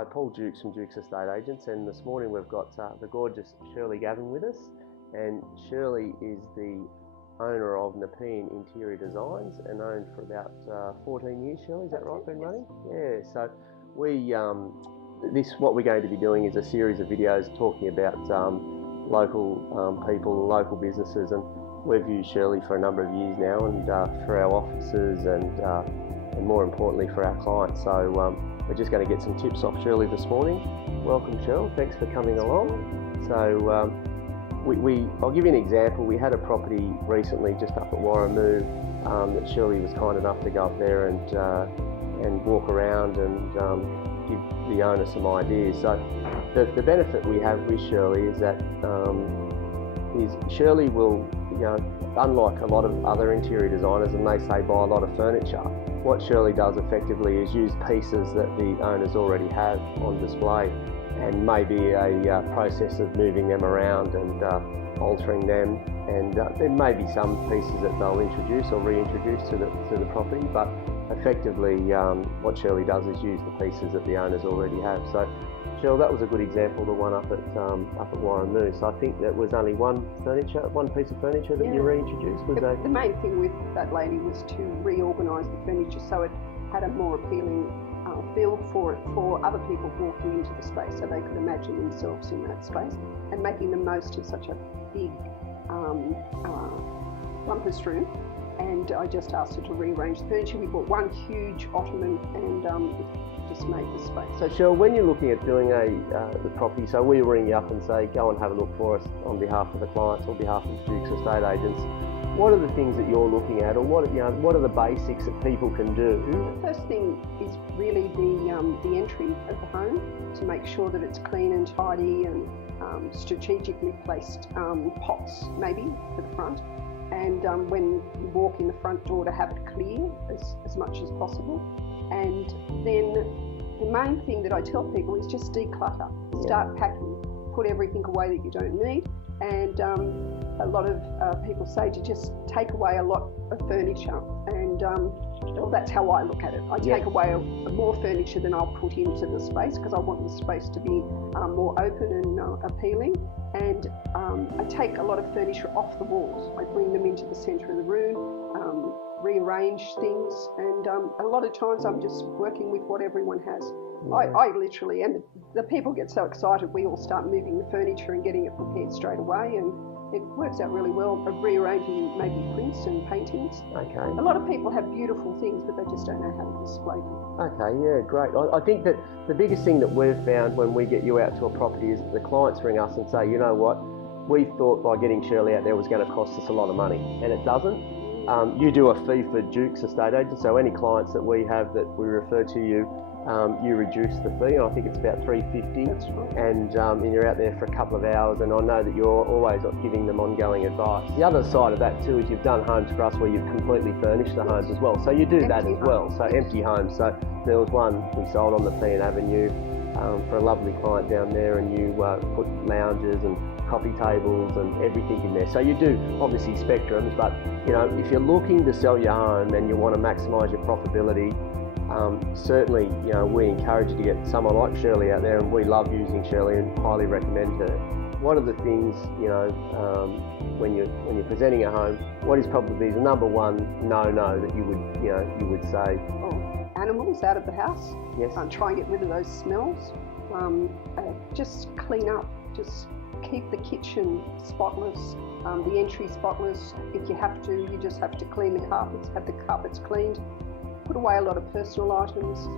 Hi, Paul Dukes from Dukes Estate Agents, and this morning we've got the gorgeous Shirley Gavin with us, and Shirley is the owner of Nepean Interior Designs and owned for about 14 years. Shirley, is that right? Been running? Yeah. So we what we're going to be doing is a series of videos talking about local people, local businesses, and we've used Shirley for a number of years now, and for our offices and more importantly for our clients. So we're just going to get some tips off Shirley this morning. Welcome, Shirley. Thanks for coming along. So I'll give you an example. We had a property recently just up at Warramoo that Shirley was kind enough to go up there and walk around and give the owner some ideas. So the benefit we have with Shirley is that Shirley will, unlike a lot of other interior designers, and they say buy a lot of furniture, what Shirley does effectively is use pieces that the owners already have on display, and maybe a process of moving them around and altering them, and there may be some pieces that they'll introduce or reintroduce to the property, but effectively what Shirley does is use the pieces that the owners already have. So Shirley, that was a good example, the one up at Warramoo. So I think that was only one piece of furniture that you reintroduced. The main thing with that lady was to reorganise the furniture so it had a more appealing feel for other people walking into the space, so they could imagine themselves in that space, and making the most of such a big rumpus room. And I just asked her to rearrange the furniture. We bought one huge ottoman and just made the space. So Cheryl, when you're looking at doing the property, so we ring you up and say, go and have a look for us on behalf of the clients, on behalf of Dukes Estate Agents. What are the things that you're looking at, or what are the basics that people can do? The first thing is really the entry of the home, to make sure that it's clean and tidy, and strategically placed pots maybe for the front. And when you walk in the front door, to have it clear as much as possible. And then the main thing that I tell people is just declutter. Start packing, put everything away that you don't need. And a lot of people say to just take away a lot of furniture, and well, that's how I look at it. I take away more furniture than I'll put into the space, because I want the space to be more open and appealing. And I take a lot of furniture off the walls. I bring them into the centre of the room, rearrange things, and a lot of times I'm just working with what everyone has. I literally, and the people get so excited, we all start moving the furniture and getting it prepared straight away, and it works out really well, rearranging maybe prints and paintings. Okay. A lot of people have beautiful things, but they just don't know how to display them. Okay, yeah, great. I think that the biggest thing that we've found when we get you out to a property is that the clients ring us and say, you know what, we thought by getting Shirley out there was going to cost us a lot of money, and it doesn't. You do a fee for Dukes Estate Agents, so any clients that we have that we refer to you, you reduce the fee, and I think it's about $350. That's right. And you're out there for a couple of hours, and I know that you're always giving them ongoing advice. The other side of that too is you've done homes for us where you've completely furnished the homes as well, so you do that as well. So empty homes. So there was one we sold on Nepean Avenue for a lovely client down there, and you put lounges and coffee tables and everything in there. So you do obviously spectrums, but if you're looking to sell your home and you want to maximise your profitability, certainly we encourage you to get someone like Shirley out there, and we love using Shirley and highly recommend her. What are the things when you're presenting a home? What is probably the number one no that you would say? Animals out of the house. Yes. Try and get rid of those smells. Just clean up. Just keep the kitchen spotless, the entry spotless. If you have to, you just have to clean the carpets. Have the carpets cleaned. Put away a lot of personal items.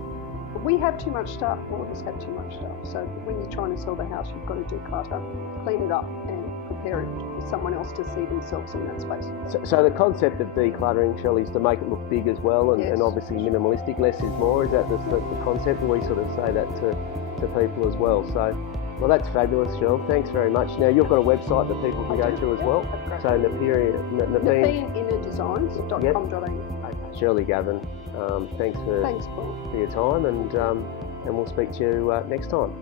We have too much stuff. All of us have too much stuff. So when you're trying to sell the house, you've got to declutter, clean it up, and prepare it for someone else to see themselves in that space. So the concept of decluttering, Shirley, is to make it look big as well, and obviously minimalistic. Less is more. Is that the concept? And we sort of say that to people as well. So, well, that's fabulous, Shirley. Thanks very much. Now, you've got a website that people can go to as well. So NepeanInnerDesigns.com.au. Shirley Gavin, thanks for your time, and we'll speak to you next time.